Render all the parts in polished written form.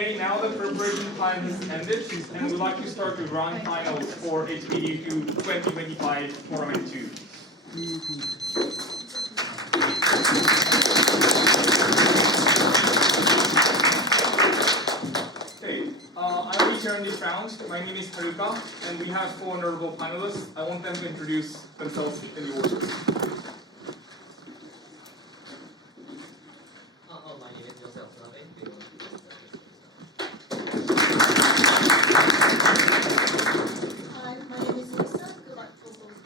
Okay, now the preparation time has ended, and we'd like to start the grand finals for HPDU 2025 Tournament 2. Okay, I will be chairing this round. My name is Haruka, and we have 4 notable panelists. I want them to introduce themselves in the order. My name is Joseph. Hi, my name is Lisa. Good luck for both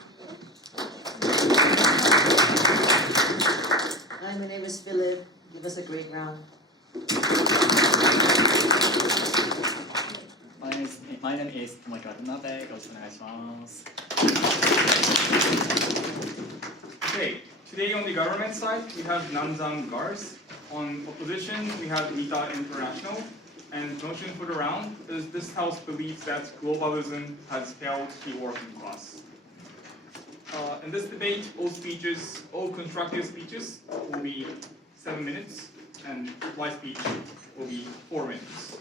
Hi, my name is Philip. Give us a great round. My name is Tomoki Watanabe. よろしくお願いします。 Okay, today on the government side, we have Nanzan Gars. On opposition, we have Mita International. And motion for the round is this House believes that globalism has failed the working class. In this debate, all constructive speeches will be 7 minutes, and my speech will be 4 minutes.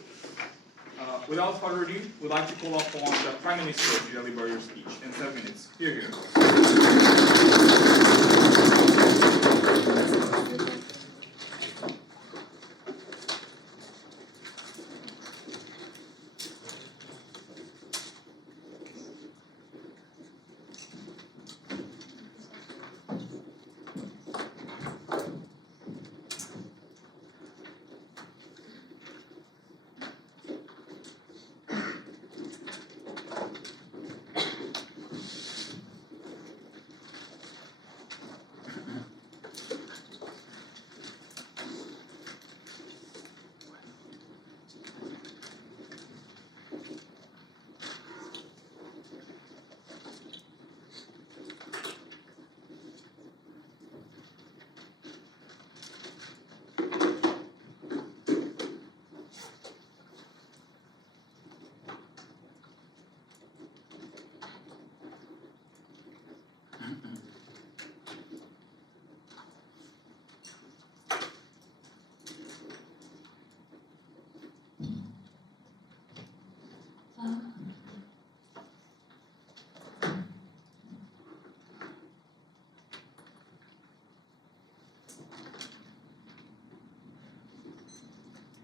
Without further ado, we'd like to call upon the Prime Minister to deliver your speech in 7 minutes. Here.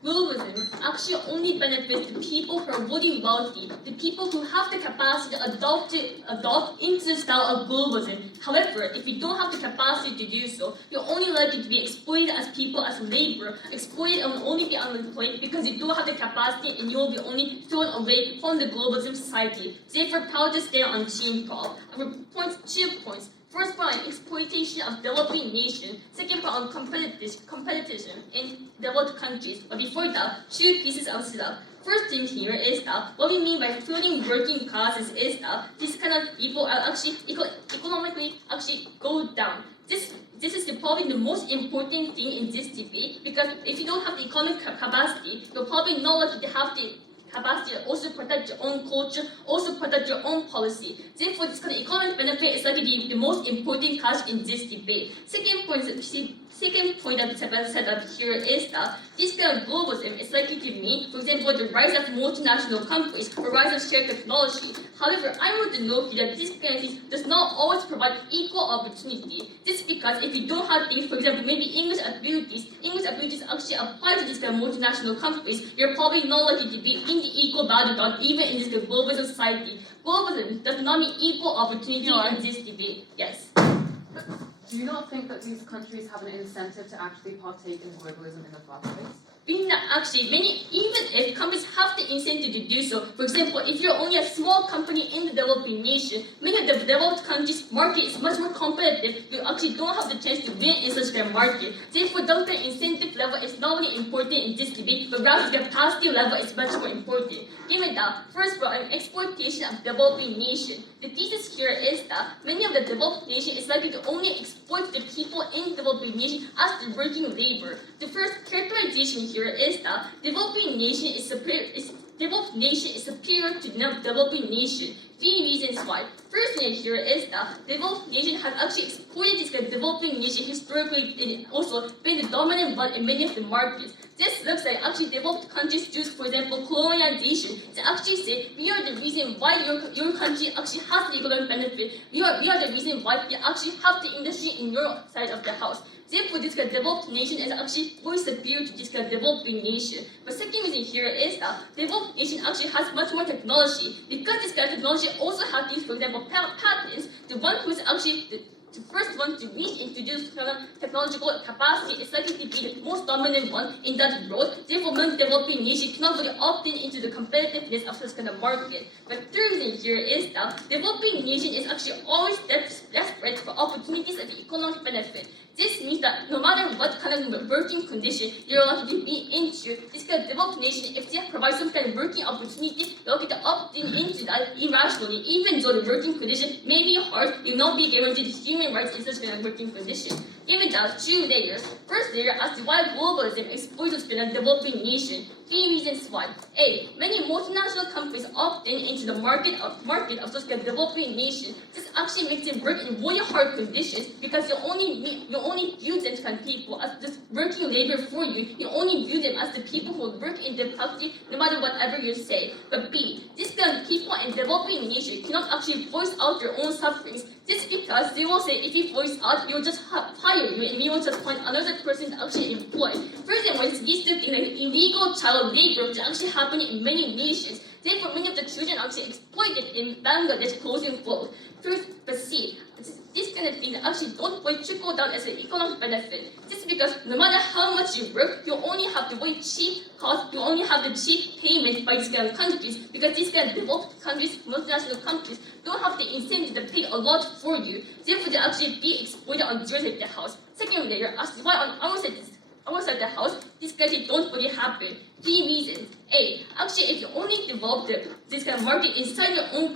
Globalism actually only benefits the people who are really wealthy, the people who have the capacity to adopt into the style of globalism. However, if you don't have the capacity to do so, you're only likely to be exploited as people, as labor, exploited and will only be unemployed because you don't have the capacity and you'll be only thrown away from the globalism society. Therefore, proud to stand on Team 12. I will point 2 points. First point on exploitation of developing nations. Second point on competition in developed countries. But before that, 2 pieces of stuff. First thing here is that what we mean by floating working classes is that these kind of people are actually economically go down. This is probably the most important thing in this debate, because if you don't have the economic capacity, you're probably not likely to have the capacity to also protect your own culture, also protect your own policy. Therefore, this kind of economic benefit is likely to be the most important class in this debate. Second point that I set up here is that this kind of globalism is likely to mean, for example, the rise of multinational companies or rise of shared technology. However, I want to note here that this kind of thing does not always provide equal opportunity. This is because if you don't have things, for example, maybe English abilities actually apply to these kind of multinational companies, you're probably not likely to be in the equal battleground even in this globalism society. Globalism does not mean equal opportunity in this debate. Yes. Do you not think that these countries have an incentive to actually partake in globalism in the first place? Being that actually even if companies have the incentive to do so, for example, if you're only a small company in the developing nation, many of the developed countries' market is much more competitive. You actually don't have the chance to win in such a market. Therefore, the incentive level is not really important in this debate, but rather the capacity level is much more important. Given that, first of all, exploitation of developing nation. The thesis here is that many of the developed nation is likely to only exploit the people in developing nation as the working labor. The first characterization here is that developing nation is superior to developing nation. 3 reasons why. First thing here is that developed nation has actually exploited this developing nation historically and also been the dominant one in many of the markets. This looks like actually developed countries choose, for example, colonization to actually say we are the reason why your country actually has the economic benefit. We are the reason why you actually have the industry in your side of the house. Therefore, this kind of developed nation is actually more superior to this kind of developing nation. But second reason here is that developed nation actually has much more technology. Because this kind of technology also has these, for example, patents, the one who is actually the first one to reach into this kind of technological capacity is likely to be the most dominant one in that world. Therefore, many developing nations cannot really opt in into the competitiveness of this kind of market. But third thing here is that developing nation is actually always desperate for opportunities and the economic benefit. This means that no matter what kind of working condition you're likely to be into, this kind of developed nation, if they provide some kind of working opportunity, you're likely to opt in into that irrationally. Even though the working condition may be hard, you'll not be guaranteed human rights in such kind of working condition. Given that two layers. First layer as to why globalism exploits this kind of developing nation. 3 reasons why. A. Many multinational companies opt in into the market of such kind of developing nation. This actually makes them work in really hard conditions because you only view them kind of people as just working labor for you. You only view them as the people who work in the factory no matter whatever you say. But B. These kind of people in developing nation cannot actually voice out their own sufferings. This is because they will say if you voice out, we will just hire you and we will just find another person to actually employ. Furthermore, this leads to things like illegal child labor, which is actually happening in many nations. Therefore, many of the children are actually exploited in Bangladesh, closing quote. First, but C, this kind of thing actually don't quite trickle down as an economic benefit. This is because no matter how much you work, you only have the very cheap cost, you only have the cheap payment by these kind of countries because these kind of developed countries, multinational countries, don't have the incentive to pay a lot for you. Therefore, they actually be exploited on their side of the house. Second layer, as why on our side of the house, these guys don't really happen. 3 reasons. A. Actually, if you only develop this kind of market inside your own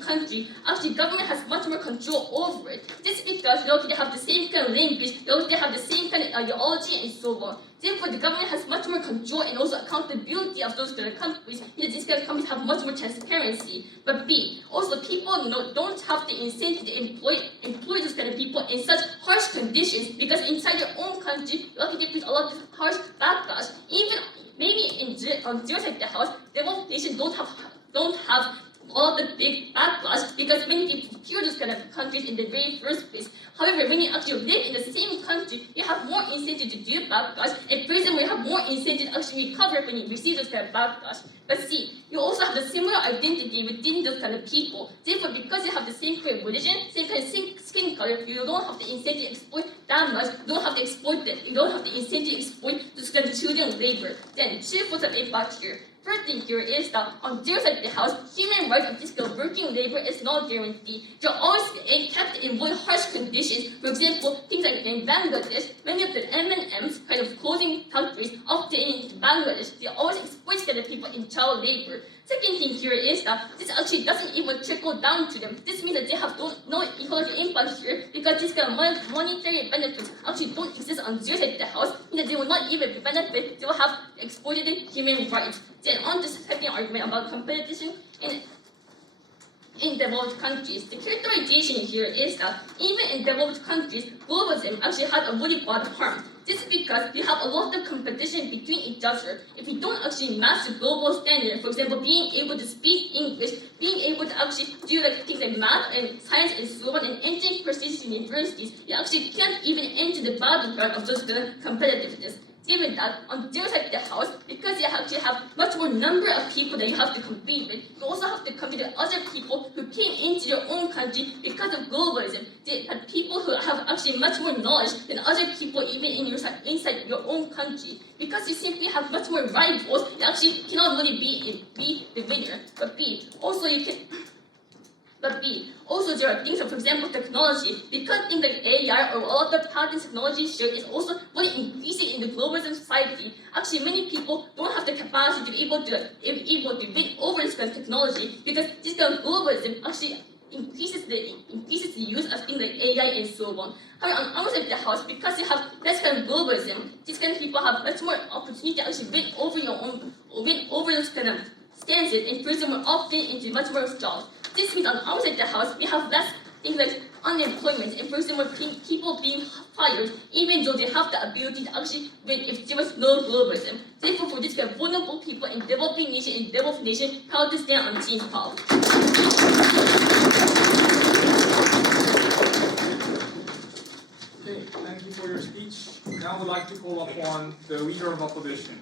country, actually government has much more control over it. This is because they have the same kind of language, they have the same kind of ideology and so on. Therefore, the government has much more control and also accountability of those kind of companies. These kind of companies have much more transparency. But B. Also, people don't have the incentive to employ those kind of people in such harsh conditions because inside your own country, you have to get with a lot of harsh backlash. Even maybe on their side of the house, developed nations don't have all the big backlash because many people fear those kind of countries in the very first place. However, when you actually live in the same country, you have more incentive to do backlash, and furthermore, you have more incentive to actually recover when you receive those kind of backlash. But see, you also have the similar identity within those kind of people. Therefore, because you have the same kind of religion, same kind of skin color, you don't have the incentive to exploit that much. You don't have to exploit that. You don't have the incentive to exploit those kind of children labor. Then, 2 foot of impact here. First thing here is that on their side of the house, human rights of this kind of working labor is not guaranteed. They're always kept in very harsh conditions. For example, things like in Bangladesh, many of the M&M's kind of clothing factories opt in Bangladesh. They always exploit the people in child labor. Second thing here is that this actually doesn't even trickle down to them. This means that they have no ecological impact here because these kind of monetary benefits actually don't exist on their side of the house, meaning that they will not even benefit, they will have exploited human rights. Then on to the second argument about competition in developed countries. The characterization here is that even in developed countries, globalism actually has a really bad harm. This is because we have a lot of competition between each other. If we don't actually match the global standard, for example, being able to speak English, being able to actually do like things like math and science and so on, and entering prestigious universities, you actually can't even enter the battleground of those competitiveness. Given that on their side of the house, because you actually have much more number of people that you have to compete with, you also have to compete with other people who came into your own country because of globalism. They had people who have actually much more knowledge than other people even inside your own country. Because you simply have much more rivals, you actually cannot really be the winner. But B, also there are things like, for example, technology. Because things like AI or all the patent technology share is also really increasing in the globalism society. Actually, many people don't have the capacity to be able to win over this kind of technology because this kind of globalism actually increases the use of things like AI and so on. However, on our side of the house, because you have less kind of globalism, these kind of people have much more opportunity to actually win over those kind of stances and furthermore opt in into much more jobs. This means on our side of the house, we have less things like unemployment, and furthermore, people being fired, even though they have the ability to actually win if there was no globalism. Therefore, for this, we have vulnerable people in developing nations and developed nations proud to stand on Team Paul. Okay, thank you for your speech. Now I would like to call upon the leader of opposition.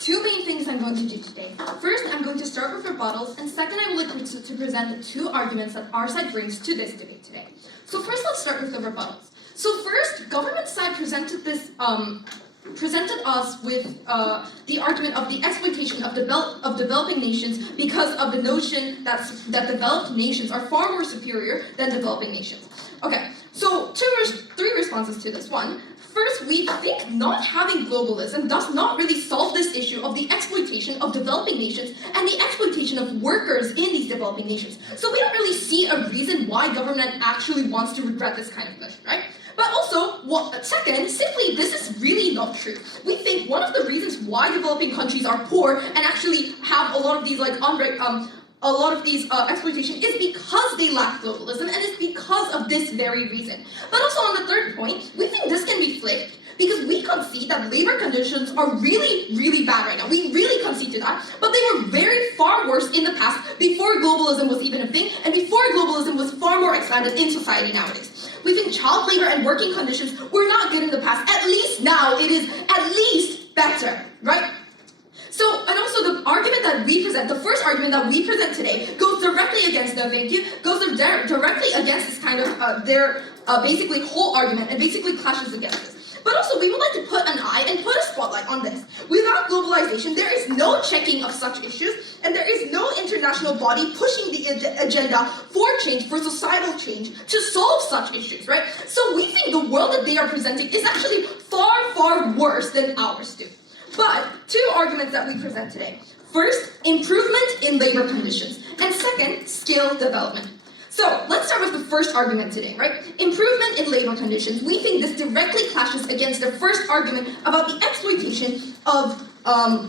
Two main things I'm going to do today. First, I'm going to start with rebuttals, and second, I would like to present the two arguments that our side brings to this debate today. So first, let's start with the rebuttals. So first, government side presented us with the argument of the exploitation of developing nations because of the notion that developed nations are far more superior than developing nations. Okay, so three responses to this. One, first, we think not having globalism does not really solve this issue of the exploitation of developing nations and the exploitation of workers in these developing nations. So we don't really see a reason why government actually wants to regret this kind of notion, right? But also, second, simply this is really not true. We think one of the reasons why developing countries are poor and actually have a lot of these exploitation is because they lack globalism, and it's because of this very reason. But also on the third point, we think this can be flipped because we concede that labor conditions are really, really bad right now. We really concede to that, but they were very far worse in the past before globalism was even a thing, and before globalism was far more expanded in society nowadays. We think child labor and working conditions were not good in the past. At least now it is at least better, right? So, and also the argument that we present, the first argument that we present today, goes directly against directly against this kind of their basically whole argument, and basically clashes against this. But also, we would like to put an eye and put a spotlight on this. Without globalization, there is no checking of such issues, and there is no international body pushing the agenda for change, for societal change, to solve such issues, right? So we think the world that they are presenting is actually far, far worse than ours do. But two arguments that we present today. First, improvement in labor conditions, and second, skill development. So let's start with the first argument today, right? Improvement in labor conditions. We think this directly clashes against the first argument about the exploitation of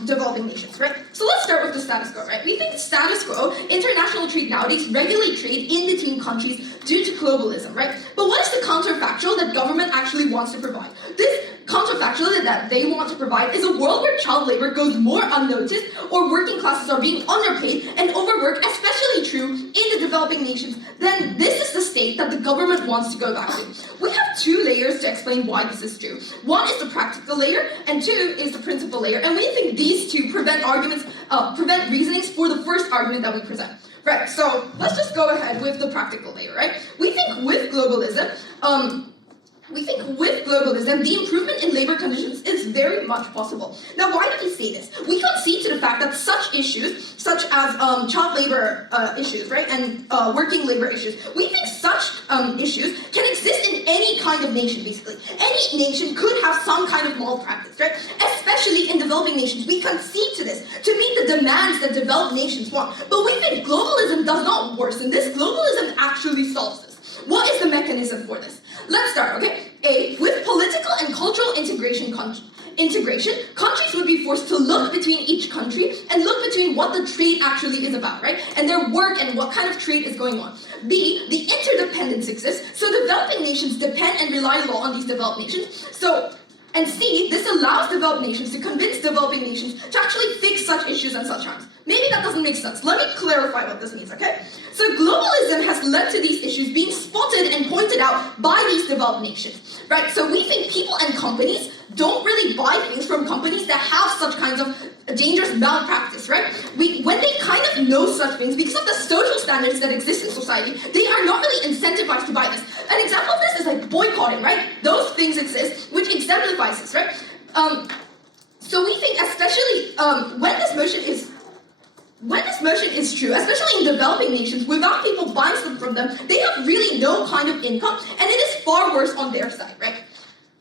developing nations, right? So let's start with the status quo, right? We think status quo, international trade nowadays regulate trade in between countries due to globalism, right? But what is the counterfactual that government actually wants to provide? This counterfactual that they want to provide is a world where child labor goes more unnoticed, or working classes are being underpaid and overworked, especially true in the developing nations. Then this is the state that the government wants to go back to. We have two layers to explain why this is true. One is the practical layer, and two is the principle layer. And we think these two prevent reasonings for the first argument that we present. Right, so let's just go ahead with the practical layer, right? We think with globalism, We think with globalism, the improvement in labor conditions is very much possible. Now, why do we say this? We concede to the fact that such issues, such as child labor issues, right, and working labor issues, we think such issues can exist in any kind of nation, basically. Any nation could have some kind of malpractice, right? Especially in developing nations. We concede to this to meet the demands that developed nations want. But we think globalism does not worsen this. Globalism actually solves this. What is the mechanism for this? Let's start, okay? A, with political and cultural integration, countries would be forced to look between each country and look between what the trade actually is about, right? And their work and what kind of trade is going on. B, the interdependence exists, so developing nations depend and rely a lot on these developed nations. And C, this allows developed nations to convince developing nations to actually fix such issues and such harms. Maybe that doesn't make sense. Let me clarify what this means, okay? So globalism has led to these issues being spotted and pointed out by these developed nations, right? So we think people and companies don't really buy things from companies that have such kinds of dangerous malpractice, right? When they kind of know such things, because of the social standards that exist in society, they are not really incentivized to buy this. An example of this is like boycotting, right? Those things exist, which exemplifies this, right? So we think especially when this motion is true, especially in developing nations, without people buying stuff from them, they have really no kind of income, and it is far worse on their side, right?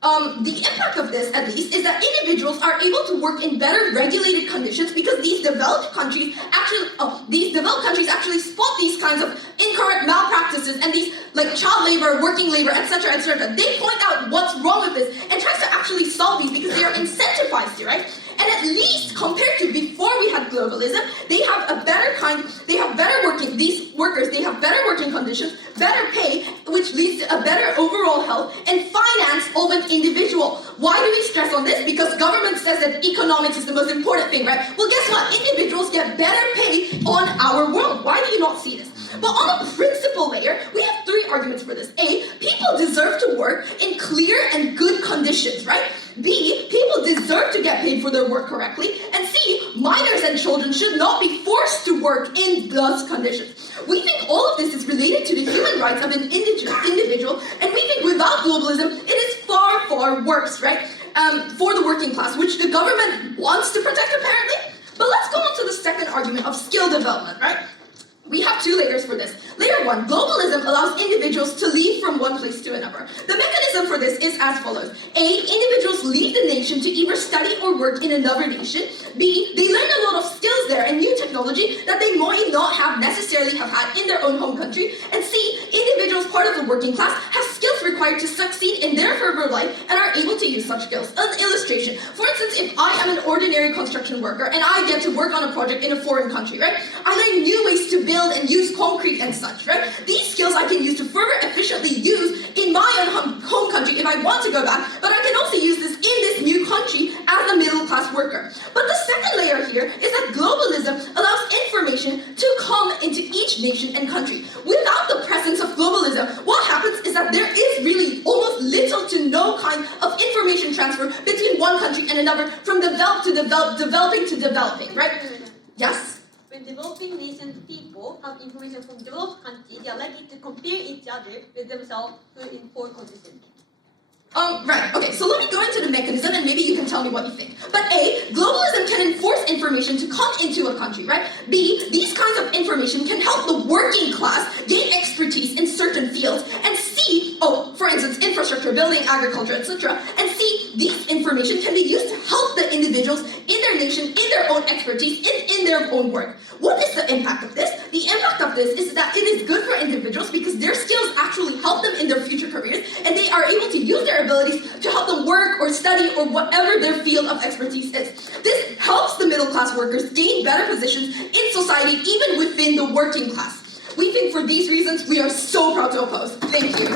The impact of this, at least, is that individuals are able to work in better regulated conditions because these developed countries actually spot these kinds of incorrect malpractices and these like child labor, working labor, etc., etc. They point out what's wrong with this and tries to actually solve these because they are incentivized to, right? And at least compared to before we had globalism, they have these workers, they have better working conditions, better pay, which leads to a better overall health and finance of an individual. Why do we stress on this? Because government says that economics is the most important thing, right? Well, guess what? Individuals get better pay on our world. Why do you not see this? But on a principle layer, we have three arguments for this. A, people deserve to work in clear and good conditions, right? B, people deserve to get paid for their work correctly. And C, minors and children should not be forced to work in those conditions. We think all of this is related to the human rights of an individual, and we think without globalism, it is far, far worse, right? For the working class, which the government wants to protect apparently. But let's go on to the second argument of skill development, right? We have two layers for this. Layer one, globalism allows individuals to leave from one place to another. The mechanism for this is as follows. A, individuals leave the nation to either study or work in another nation. B, they learn a lot of skills there and new technology that they might not have necessarily have had in their own home country. And C, individuals part of the working class have skills required to succeed in their further life and are able to use such skills. An illustration. For instance, if I am an ordinary construction worker and I get to work on a project in a foreign country, right? I learn new ways to build and use concrete and such, right? These skills I can use to further efficiently use in my own home country if I want to go back, but I can also use this in this new country as a middle class worker. But the second layer here is that globalism allows information to come into each nation and country. Without the presence of globalism, what happens is that there is really almost little to no kind of information transfer between one country and another, from developing to developing, right? Yes? When developing nation people have information from developed countries, they are likely to compare each other with themselves in poor conditions. Right, okay, so let me go into the mechanism and maybe you can tell me what you think. But A, globalism can enforce information to come into a country, right? B, these kinds of information can help the working class gain expertise in certain fields. And C, for instance, infrastructure, building, agriculture, etc. And C, these information can be used to help the individuals in their nation, in their own expertise, in their own work. What is the impact of this? The impact of this is that it is good for individuals because their skills actually help them in their future careers, and they are able to use their abilities to help them work or study or whatever their field of expertise is. This helps the middle class workers gain better positions in society, even within the working class. We think for these reasons, we are so proud to oppose. Thank you.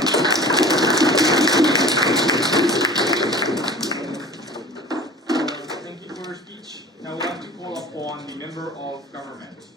Thank you for your speech. Now we'd like to call upon the member of government.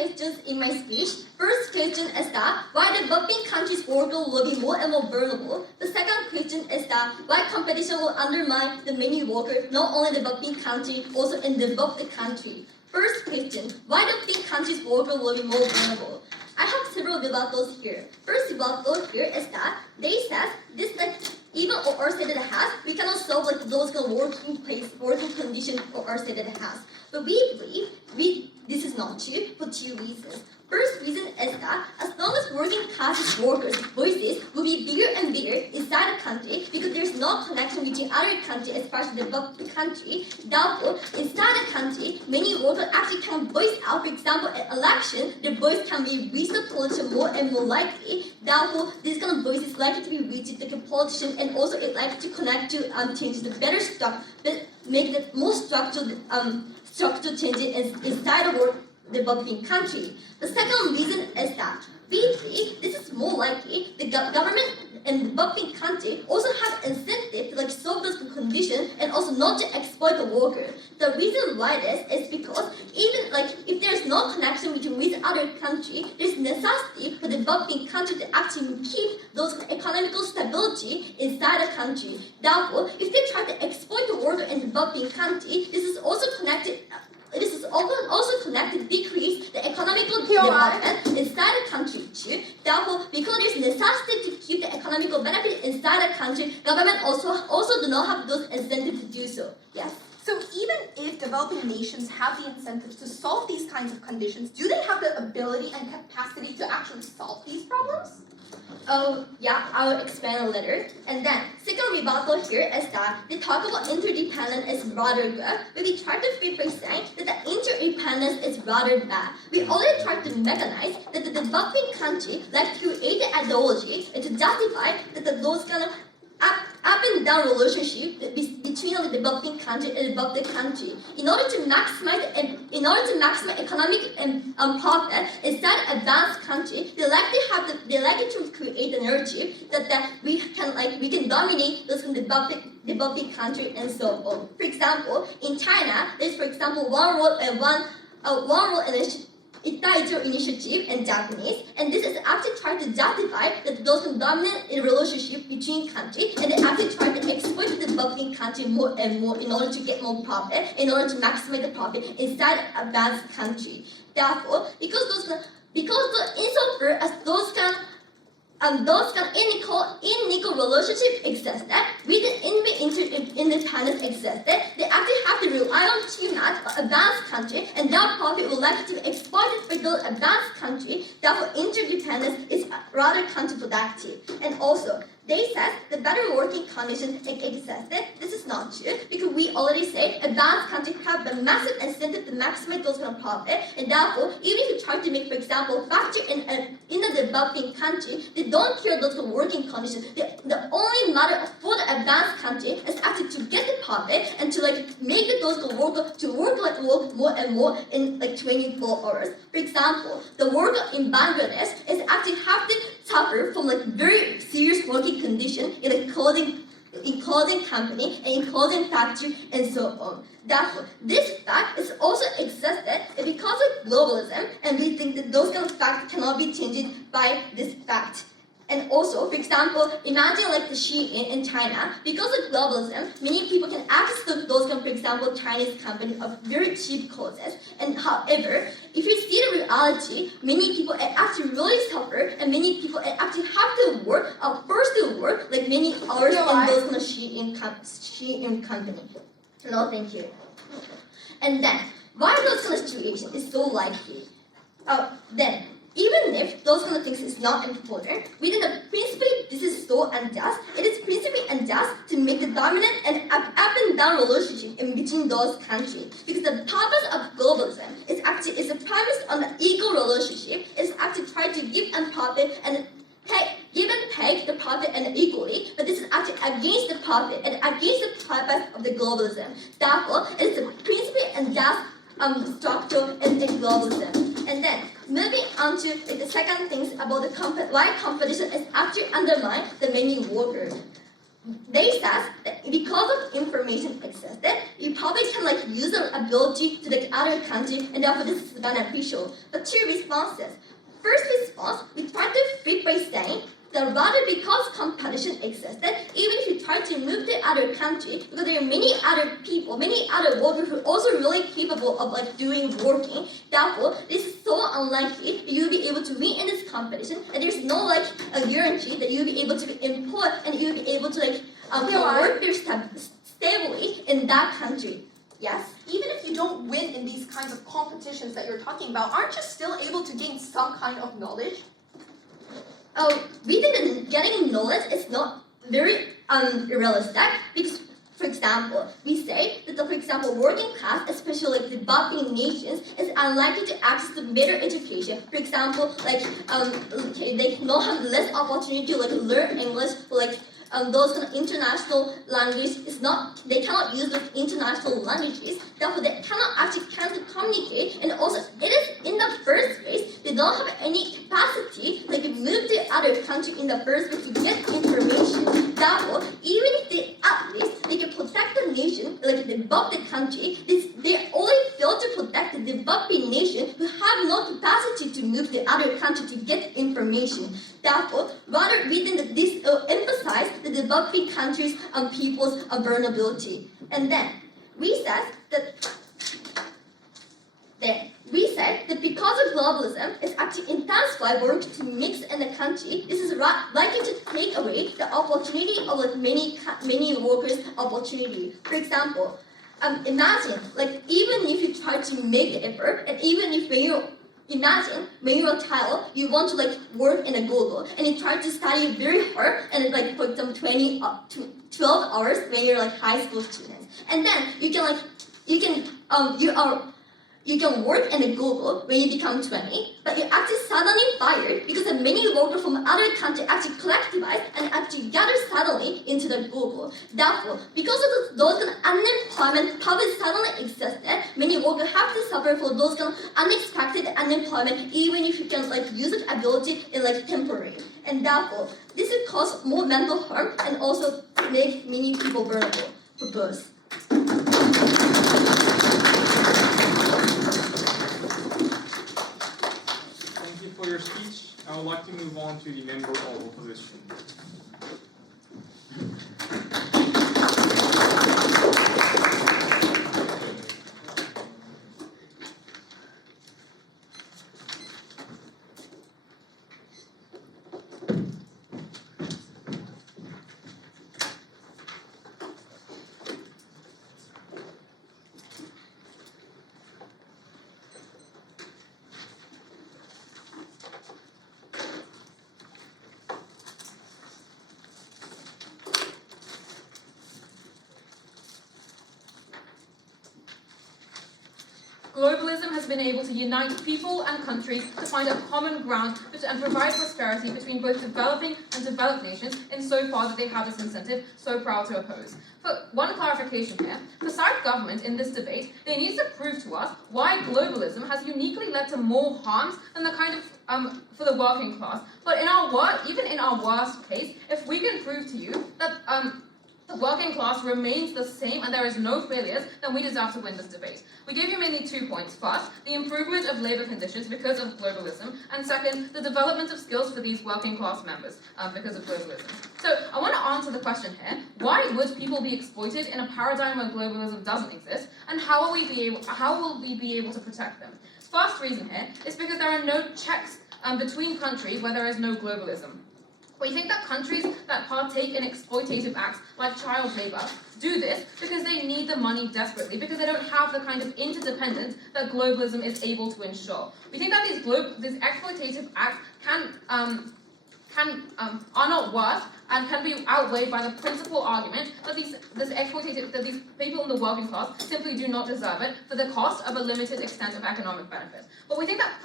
questions in my speech. First question is that why developing countries' workers will be more and more vulnerable. The second question is that why competition will undermine the many workers, not only developing countries, also in developed countries. First question, why developing countries' workers will be more vulnerable? I have several rebuttals here. First rebuttal here is that they said this even our state has, we cannot solve those kind of working conditions for our state has. But we believe this is not true for two reasons. First reason is that as long as working class workers' voices will be bigger and bigger inside the country because there's no connection between other countries, especially the developed country. Therefore, inside the country, many workers actually can voice out. For example, at election, their voice can be reached the politician more and more likely. Therefore, this kind of voice is likely to be reached to the politician, and also it's likely to connect to change the better structure, make the more structural changes inside the developing country. The second reason is that we think this is more likely the government and developing country also have incentive to solve those conditions and also not to exploit the worker. The reason why this is because even if there's no connection between with other country, there's necessity for the developing country to actually keep those economical stability inside the country. Therefore, if they try to exploit the worker in developing country, this is also connected. This is also connected to decrease the economical development inside the country too. Therefore, because there's necessity to keep the economical benefit inside the country, government also do not have those incentives to do so. Yes. So even if developing nations have the incentives to solve these kinds of conditions, do they have the ability and capacity to actually solve these problems? Oh, yeah, I'll explain a little. And then, second rebuttal here is that they talk about interdependence is rather good, but we try to flip by saying that the interdependence is rather bad. We already tried to mechanize that the developing country create the ideology and to justify that those kind of up and down relationship between the developing country and developed country. In order to maximize economic profit inside advanced country, they like to create a narrative that we can dominate those developing country and so on. For example, in China, there's one world initiative in Japanese, and this is actually trying to justify that those dominant relationship between countries, and they actually try to exploit the developing country more and more in order to get more profit, in order to maximize the profit inside advanced country. Therefore, because insofar as those kind of unequal relationship existed, with the independence existed, they actually have to rely on too much advanced country, and their profit will likely to be exploited by those advanced country. Therefore, interdependence is rather counterproductive. And also, they said the better working conditions existed. This is not true because we already say advanced countries have the massive incentive to maximize those kind of profit, and therefore, even if you try to make, for example, factory in the developing country, they don't care those working conditions. The only matter for the advanced country is actually to get the profit and to make those workers to work more and more in 24 hours. For example, the worker in Bangladesh is actually have to suffer from very serious working condition in a clothing company and in clothing factory and so on. Therefore, this fact is also existed because of globalism, and we think that those kind of facts cannot be changed by this fact. And also, for example, imagine the Shein in China. Because of globalism, many people can access those kind of, for example, Chinese company of very cheap clothes. And however, if you see the reality, many people actually really suffer, and many people actually have to work, forced to work many hours in those kind of Shein company. No, thank you. And then, why those kind of situation is so likely? Then, even if those kind of things is not important, within the principle this is so unjust, it is principally unjust to make the dominant and up and down relationship in between those countries. Because the purpose of globalism is premised on the equal relationship. It's actually trying to give and profit and take the profit and equally, but this is actually against the profit and against the purpose of the globalism. Therefore, it is a principally unjust structure in globalism. And then moving on to the second things about why competition is actually undermine the many workers. They said that because of information information existed, you probably can like use the ability to the other country, and therefore this is beneficial. But two responses. First response, we try to fit by saying that rather because competition existed, even if you try to move to other country, because there are many other people, many other workers who are also really capable of like working, therefore this is so unlikely that you'll be able to win in this competition, and there's no like a guarantee that you'll be able to be employed and you'll be able to like work there stably in that country. Yes, even if you don't win in these kinds of competitions that you're talking about, aren't you still able to gain some kind of knowledge? We think that getting knowledge is not very realistic because, for example, we say that for example, working class, especially like developing nations, is unlikely to access to better education. For example, like they don't have less opportunity to like learn English, like those kind of international languages is not, they cannot use those international languages, therefore they cannot actually communicate, and also it is in the first place, they don't have any capacity like move to other country in the first place to get information. Therefore, even if they at least they can protect the nation, like develop the country, they only fail to protect the developing nation who have no capacity to move to other country to get information. Therefore, rather we think that this emphasize the developing countries' people's vulnerability. And then we said that because of globalism, it's actually intensify work to mix in the country. This is likely to take away the opportunity of like many workers' opportunity. For example, imagine like even if you try to make the effort, and even if imagine when you're a child, you want to like work in a Google, and you try to study very hard, and like for example 20 up to 12 hours when you're like high school students, and then you can work in a Google when you become 20, but you're actually suddenly fired because the many workers from other countries actually collectivize and actually gather suddenly into the Google. Therefore, because of those kind of unemployment probably suddenly existed, many workers have to suffer for those kind of unexpected unemployment, even if you can like use that ability in like temporary. And therefore, this will cause more mental harm and also make many people vulnerable for both. For your speech, I would like to move on to the member of opposition. Globalism has been able to unite people and countries to find a common ground and provide prosperity between both developing and developed nations insofar that they have this incentive so proud to oppose. But one clarification here, to side government in this debate, they need to prove to us why globalism has uniquely led to more harms than the kind of for the working class. But even in our worst case, if we can prove to you that the working class remains the same and there is no failures, then we deserve to win this debate. We gave you mainly 2 points. First, the improvement of labour conditions because of globalism, and second, the development of skills for these working class members because of globalism. So I want to answer the question here, why would people be exploited in a paradigm where globalism doesn't exist, and how will we be able to protect them? First reason here is because there are no checks between countries where there is no globalism. We think that countries that partake in exploitative acts like child labour do this because they need the money desperately, because they don't have the kind of interdependence that globalism is able to ensure. We think that these exploitative acts are not worth and can be outweighed by the principal argument that these people in the working class simply do not deserve it for the cost of a limited extent of economic benefit. But we think that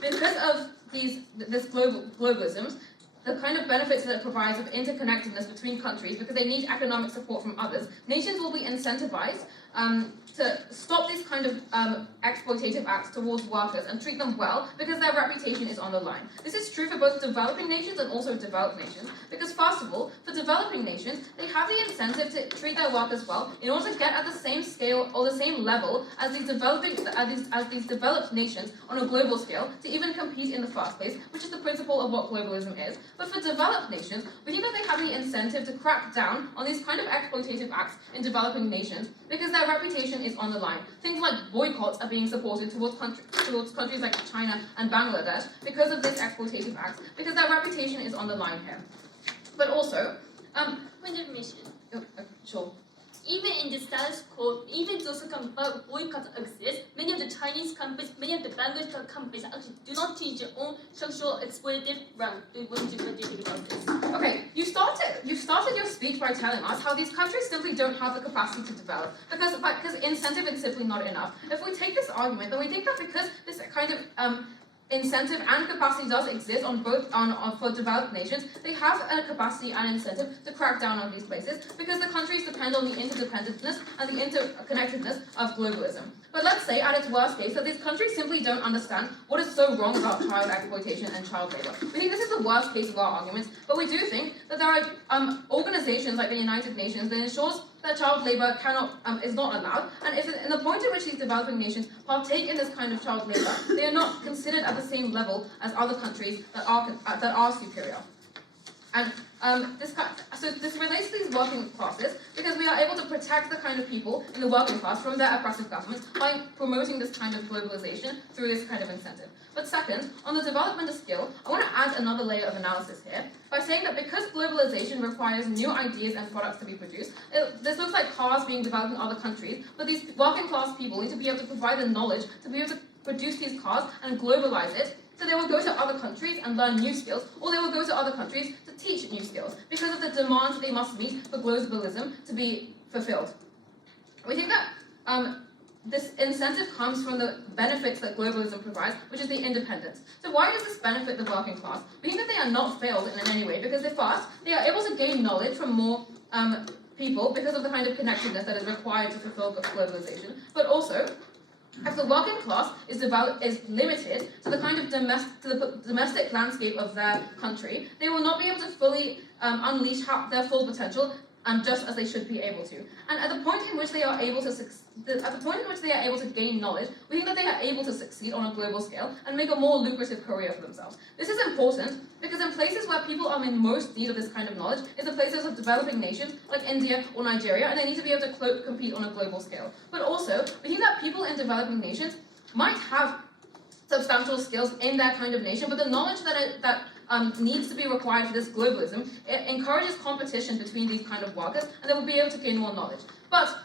because of this globalism, the kind of benefits that it provides of interconnectedness between countries, because they need economic support from others, nations will be incentivized to stop these kind of exploitative acts towards workers and treat them well, because their reputation is on the line. This is true for both developing nations and also developed nations, because first of all, for developing nations, they have the incentive to treat their workers well in order to get at the same scale or the same level as these developed nations on a global scale to even compete in the first place, which is the principle of what globalism is. But for developed nations, we think that they have the incentive to crack down on these kind of exploitative acts in developing nations because their reputation is on the line. Things like boycotts are being supported towards countries like China and Bangladesh because of this exploitative act, because their reputation is on the line here. But also, Point of mission. sure. Even in the status quo, even though some boycotts exist, many of the Chinese companies, many of the Bangladesh companies actually do not teach their own sexual exploitative route. What do you think about this? Okay, you started your speech by telling us how these countries simply don't have the capacity to develop because incentive is simply not enough. If we take this argument, then we think that because this kind of incentive and capacity does exist for developed nations, they have a capacity and incentive to crack down on these places because the countries depend on the interdependentness and the interconnectedness of globalism. But let's say, at its worst case, that these countries simply don't understand what is so wrong about child exploitation and child labor. We think this is the worst case of our arguments, but we do think that there are organizations like the United Nations that ensures that child labor is not allowed, and if in the point at which these developing nations partake in this kind of child labor, they are not considered at the same level as other countries that are superior. And this relates to these working classes because we are able to protect the kind of people in the working class from their oppressive governments by promoting this kind of globalization through this kind of incentive. But second, on the development skill, I want to add another layer of analysis here by saying that because globalization requires new ideas and products to be produced, this looks like cars being developed in other countries, but these working class people need to be able to provide the knowledge to be able to produce these cars and globalize it. So they will go to other countries and learn new skills, or they will go to other countries to teach new skills because of the demands that they must meet for globalism to be fulfilled. We think that this incentive comes from the benefits that globalism provides, which is the independence. So why does this benefit the working class? We think that they are not failed in any way because first, they are able to gain knowledge from more people because of the kind of connectedness that is required to fulfill globalization, but also if the working class is limited to the kind of domestic landscape of their country, they will not be able to fully unleash their full potential, just as they should be able to. And at the point in which they are able to gain knowledge, we think that they are able to succeed on a global scale and make a more lucrative career for themselves. This is important because in places where people are in most need of this kind of knowledge is the places of developing nations like India or Nigeria, and they need to be able to compete on a global scale. But also, we think that people in developing nations might have substantial skills in their kind of nation, but the knowledge that needs to be required for this globalism, it encourages competition between these kind of workers, and they will be able to gain more knowledge. But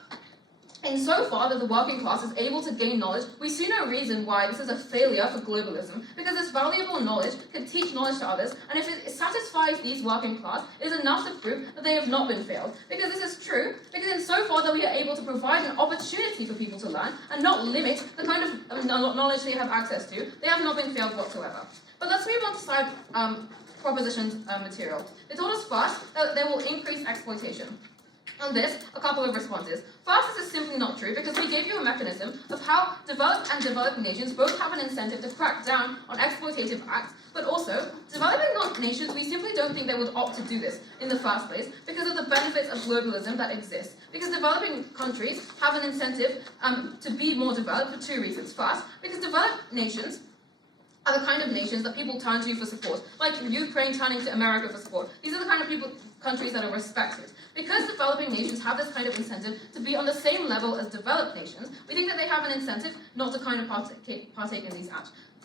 insofar that the working class is able to gain knowledge, we see no reason why this is a failure for globalism, because this valuable knowledge can teach knowledge to others, and if it satisfies these working class, it is enough to prove that they have not been failed. Because this is true, because insofar that we are able to provide an opportunity for people to learn, and not limit the kind of knowledge they have access to, they have not been failed whatsoever. But let's move on to side propositions material. They told us first that they will increase exploitation. On this, a couple of responses. First, this is simply not true because we gave you a mechanism of how developed and developing nations both have an incentive to crack down on exploitative acts, but also, developing nations, we simply don't think they would opt to do this in the first place because of the benefits of globalism that exist. Because developing countries have an incentive to be more developed for two reasons. First, because developed nations are the kind of nations that people turn to for support, like Ukraine turning to America for support. These are the kind of countries that are respected. Because developing nations have this kind of incentive to be on the same level as developed nations, we think that they have an incentive not to kind of partake in these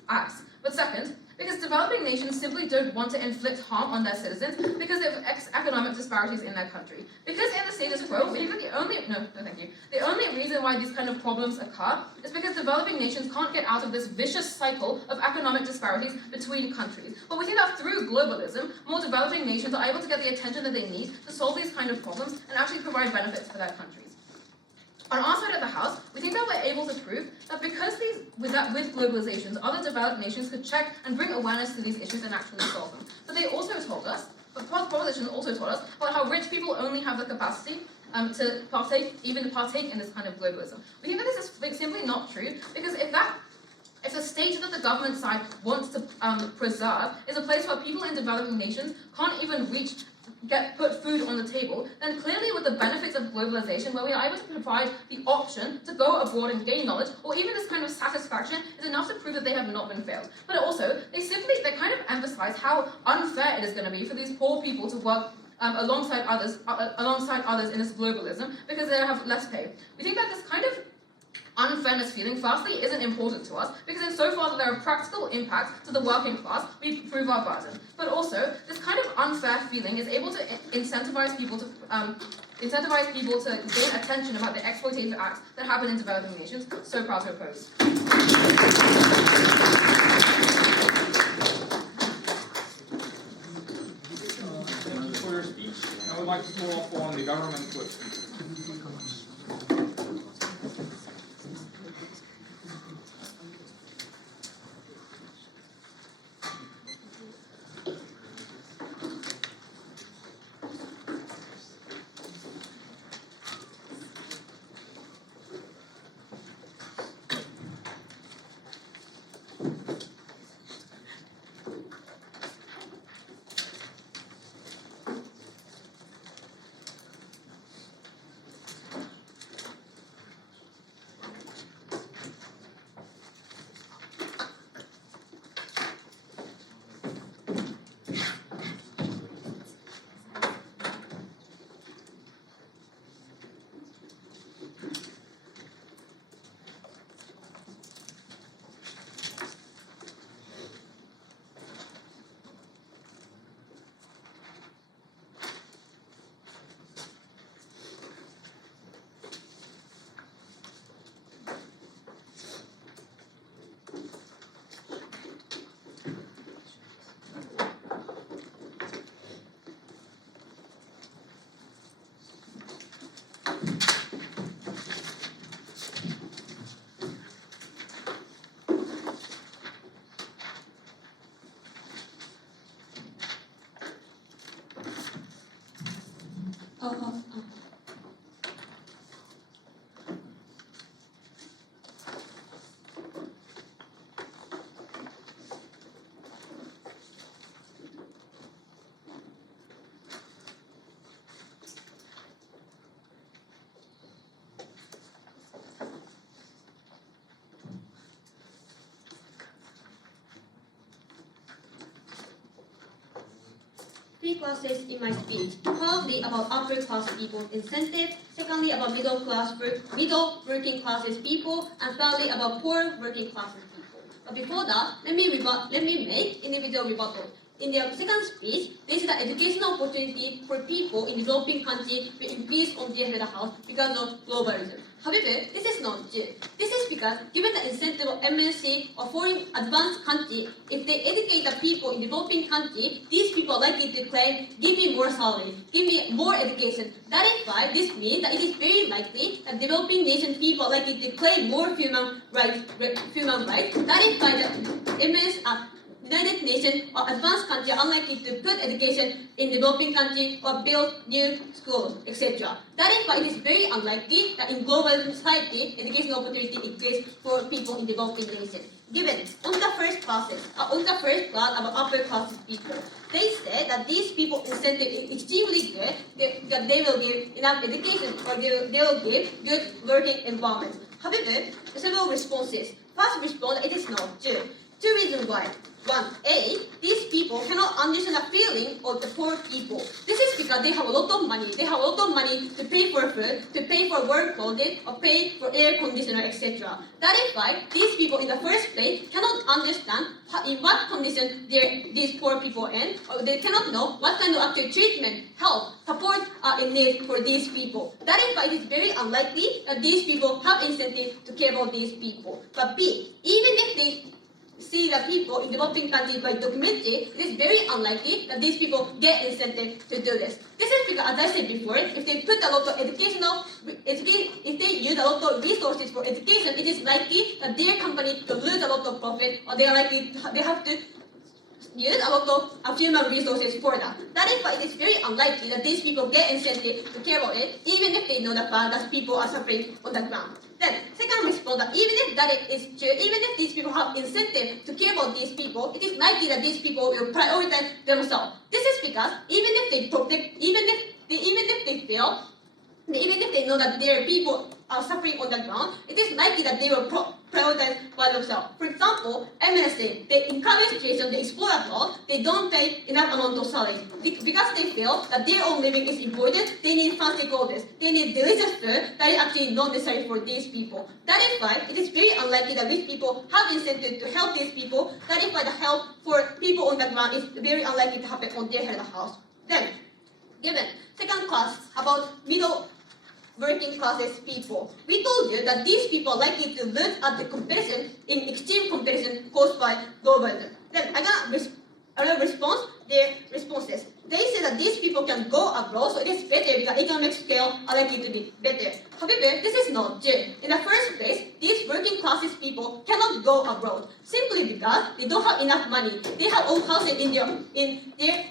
acts. But second, because developing nations simply don't want to inflict harm on their citizens because of economic disparities in their country. Because in the status quo, the only reason why these kind of problems occur is because developing nations can't get out of this vicious cycle of economic disparities between countries. But we think that through globalism, more developing nations are able to get the attention that they need to solve these kind of problems and actually provide benefits for their countries. On our side of the house, we think that we're able to prove that because with globalizations, other developed nations could check and bring awareness to these issues and actually solve them. But they also told us, propositions also told us about how rich people only have the capacity to partake in this kind of globalism. We think that this is simply not true, because if the state that the government side wants to preserve is a place where people in developing nations can't even reach put food on the table, then clearly with the benefits of globalization, where we are able to provide the option to go abroad and gain knowledge, or even this kind of satisfaction, is enough to prove that they have not been failed. But also, they kind of emphasize how unfair it is going to be for these poor people to work alongside others in this globalism because they have less pay. We think that this kind of unfairness feeling, firstly, isn't important to us because insofar that there are practical impacts to the working class, we prove our burden. But also, this kind of unfair feeling is able to incentivize people to gain attention about the exploitative acts that happen in developing nations. So proud to oppose. Thank you for your speech. I would like to follow up on the government question. Three classes in my speech. Firstly, about upper class people incentive. Secondly, about middle working classes people, and thirdly, about poor working classes people. But before that, let me make individual rebuttal. In their second speech, they said that educational opportunity for people in developing countries will increase on their house because of globalism. However, this is not true. This is because given the incentive of MNC or foreign advanced country, if they educate the people in developing country, these people are likely to claim, give me more salary, give me more education. That is why this means that it is very likely that developing nation people are likely to claim more human rights. That is why the United Nations or advanced countries are unlikely to put education in developing countries or build new schools, etc. That is why it is very unlikely that in global society, education opportunity exists for people in developing nations. Given on the first class about upper class people, they said that these people incentive is extremely good, that they will give enough education or they will give good working environment. However, several responses. First response, it is not true. Two reasons why. One, these people cannot understand the feeling of the poor people. This is because they have a lot of money. They have a lot of money to pay for food, to pay for work clothing, or pay for air conditioner, etc. That is why these people in the first place cannot understand in what condition these poor people are in, or they cannot know what kind of actual treatment, help, support are in need for these people. That is why it is very unlikely that these people have incentive to care about these people. But B, even if they see the people in developing countries by documentary, it is very unlikely that these people get incentive to do this. This is because, as I said before, if they put a lot of if they use a lot of resources for education, it is likely that their company will lose a lot of profit, or they have to use a lot of human resources for that. That is why it is very unlikely that these people get incentive to care about it, even if they know the fact that people are suffering on the ground. Then, second response that even if that is true, even if these people have incentive to care about these people, it is likely that these people will prioritize themselves. This is because even if they protect, even if they fail, even if they know that their people are suffering on the ground, it is likely that they will prioritize by themselves. For example, MNSA, they encourage situation, they explore abroad, they don't pay enough amount of salary. Because they feel that their own living is important, they need fancy clothes, they need delicious food that is actually not necessary for these people. That is why it is very unlikely that rich people have incentive to help these people. That is why the help for people on the ground is very unlikely to happen on their head of the house. Then, given second class about middle working classes people. We told you that these people are likely to lose at the comparison in extreme comparison caused by globalism. Then I got response their responses. They say that these people can go abroad, so it is better because economic scale are likely to be better. However, this is not true. In the first place, these working classes people cannot go abroad simply because they don't have enough money. They have own houses in their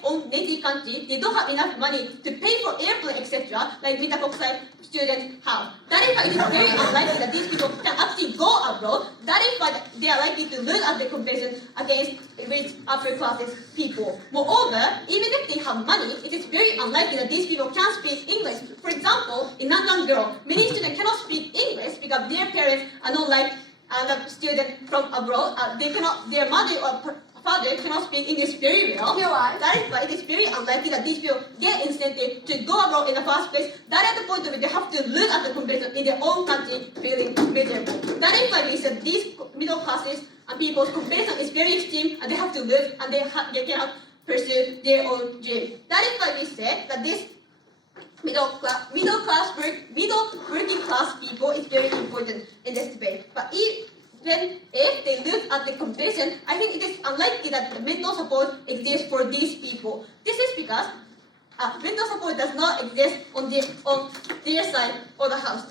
own native country. They don't have enough money to pay for airplane, etc. like三田国際students have. That is why it is very unlikely that these people can actually go abroad. That is why they are likely to lose at the comparison against rich upper classes people. Moreover, even if they have money, it is very unlikely that these people can speak English. For example, in Nanjang Girl, many students cannot speak English because their parents are not like the student from abroad. Their mother or father cannot speak English very well. That is why it is very unlikely that these people get incentive to go abroad in the first place. That is the point of it, they have to lose at the comparison in their own country feeling miserable. That is why we said these middle classes and people's comparison is very extreme and they have to lose and they cannot pursue their own dream. That is why we said that this middle working class people is very important in this debate. But even if they look at the comparison, I think it is unlikely that the mental support exists for these people. This is because mental support does not exist on their side of the house.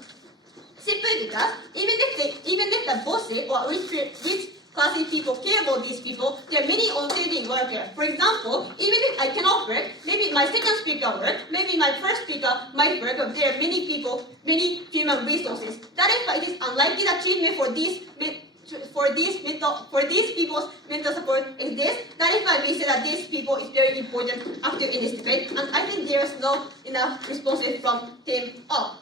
Simply because even if the bosses or rich classy people care about these people, there are many on-saving workers. For example, even if I cannot work, maybe my second speaker work, maybe my first speaker might work, but there are many people, many human resources. That is why it is unlikely that treatment for these people's mental support exists. That is why we say that these people is very important after in this debate. And I think there is not enough responses from Team O.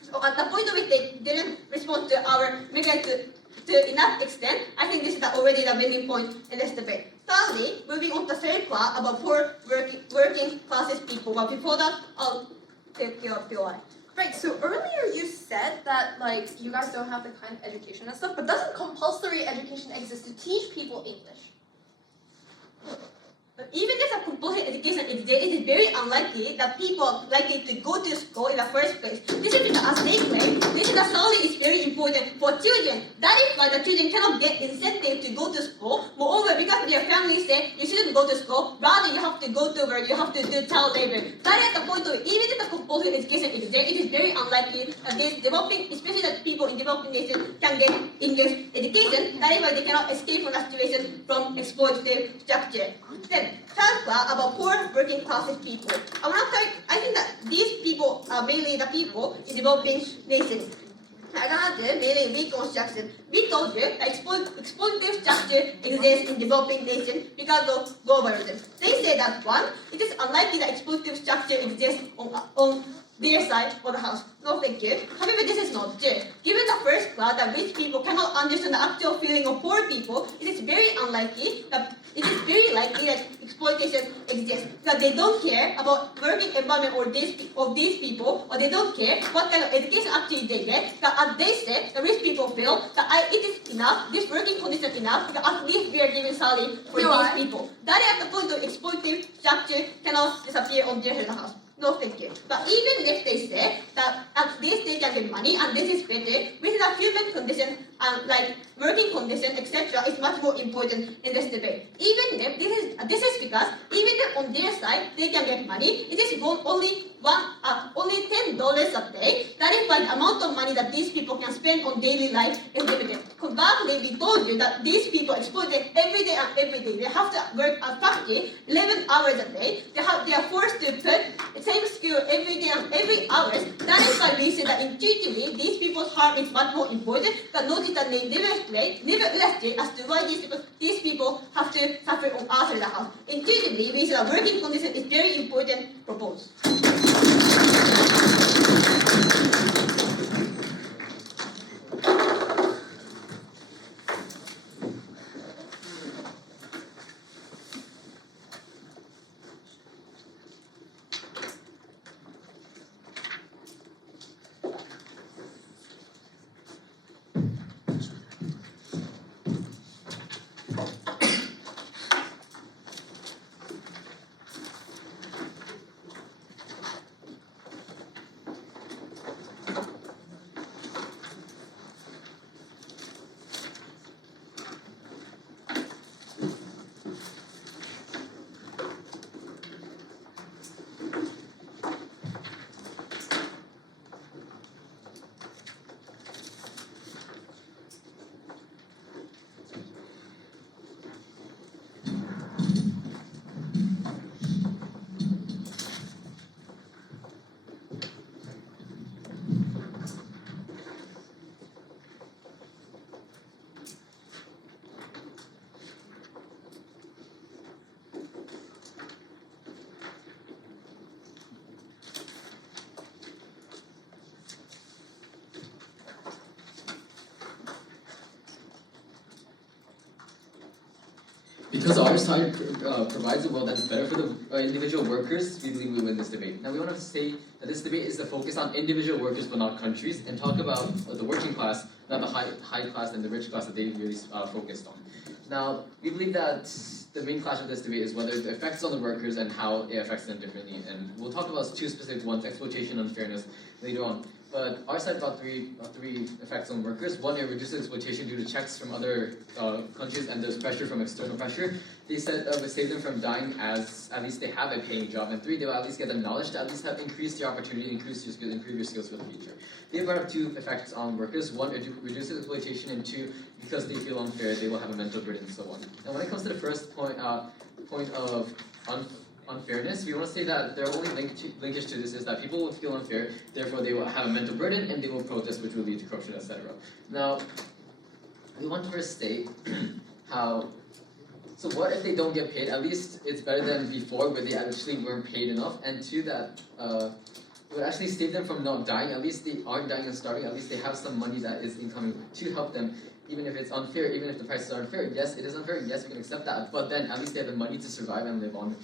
So at the point of which they didn't respond to our mechanism to enough extent, I think this is already the winning point in this debate. Thirdly, moving on to the third class about poor working classes people. But before that, I'll take your POI. Right, so earlier you said that like you guys don't have the kind of education and stuff, but doesn't compulsory education exist to teach people English? But even if a compulsory education exists, it is very unlikely that people are likely to go to school in the first place. This is because, as they claim, this is the salary is very important for children. That is why the children cannot get incentive to go to school. Moreover, because their families say you shouldn't go to school, rather you have to go to work, you have to do child labor. That is the point of it. Even if the compulsory education exists, it is very unlikely that these developing, especially that people in developing nations, can get English education. That is why they cannot escape from the situation from exploitative structure. Then, third class about poor working classes people. I think that these people are mainly the people in developing nations. Another mainly reconstruction. We told you that exploitative structure exists in developing nations because of globalism. They say that one, it is unlikely that exploitative structure exists on their side of the house. No, thank you. However, this is not true. Given the first class that rich people cannot understand the actual feeling of poor people, it is very likely that exploitation exists. That they don't care about working environment of these people, or they don't care what kind of education actually they get. That as they say, the rich people feel that it is enough, this working condition enough, because at least we are giving salary for these people. That is the point of exploitative structure cannot disappear on their house. No, thank you. But even if they say that at least they can get money and this is better, within a human condition and like working condition, etc., is much more important in this debate. Even if this is because even if on their side they can get money, it is only $10 a day. That is why the amount of money that these people can spend on daily life is limited. Conversely, we told you that these people exploited every day and every day. They have to work at factory 11 hours a day. They are forced to put the same skill every day and every hour. That is why we say that intuitively these people people's harm is much more important than notice the never illustrate as to why these people have to suffer on our side of the house. Intuitively, we see that working condition is very important for both. Because our side provides a world that is better for the individual workers, we believe we win this debate. Now we want to say that this debate is the focus on individual workers but not countries, and talk about the working class, not the high class and the rich class that they really focused on. Now, we believe that the main clash of this debate is whether the effects on the workers and how it affects them differently, and we'll talk about two specific ones, exploitation and unfairness, later on. But our side got three effects on workers. One, it reduces exploitation due to checks from other countries and there's pressure from external pressure. They said it would save them from dying as at least they have a paying job. And three, they will at least get the knowledge to at least have increased your opportunity, increase your skills, improve your skills for the future. They brought up two effects on workers. One, it reduces exploitation, and two, because they feel unfair, they will have a mental burden and so on. And when it comes to the first point of unfairness, we want to say that their only linkage to this is that people will feel unfair, therefore they will have a mental burden and they will protest, which will lead to corruption, etc. Now, we want to first state how, so what if they don't get paid? At least it's better than before where they actually weren't paid enough, and two, that it would actually save them from not dying. At least they aren't dying and starving, at least they have some money that is incoming to help them. Even if it's unfair, even if the prices are unfair, yes, it is unfair, yes, we can accept that, but then at least they have the money to survive and live on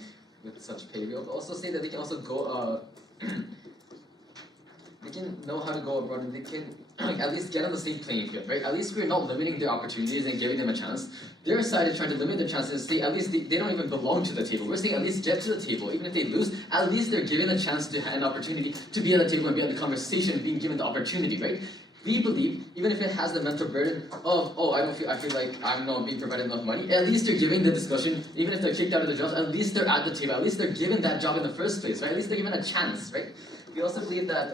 with such pay. We'll also say that they can also go, they can know how to go abroad, and they can at least get on the same playing field, right? At least we're not limiting their opportunities and giving them a chance. Their side is trying to limit their chances and say at least they don't even belong to the table. We're saying at least get to the table. Even if they lose, at least they're given a chance to have an opportunity to be at the table and be at the conversation, being given the opportunity, right? We believe, even if it has the mental burden of, oh, I feel like I'm not being provided enough money, at least they're giving the discussion. Even if they're kicked out of the jobs, at least they're at the table, at least they're given that job in the first place, right? At least they're given a chance, right? We also believe that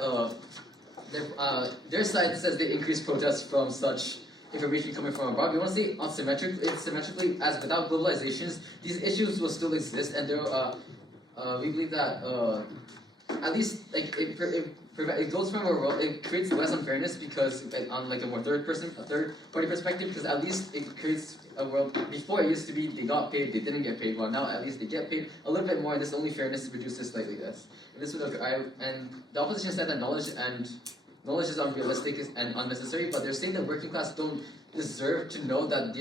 their side says they increase protests from such information coming from abroad. We want to say symmetrically, as without globalizations, these issues will still exist, and we believe that at least like it goes from a world, it creates less unfairness because on like a more third party perspective, because at least it creates a world. Before it used to be they got paid, they didn't get paid. Well, now at least they get paid a little bit more, and this only fairness reduces slightly less. And this would and the opposition said that knowledge is unrealistic and unnecessary, but they're saying that working class don't deserve to know that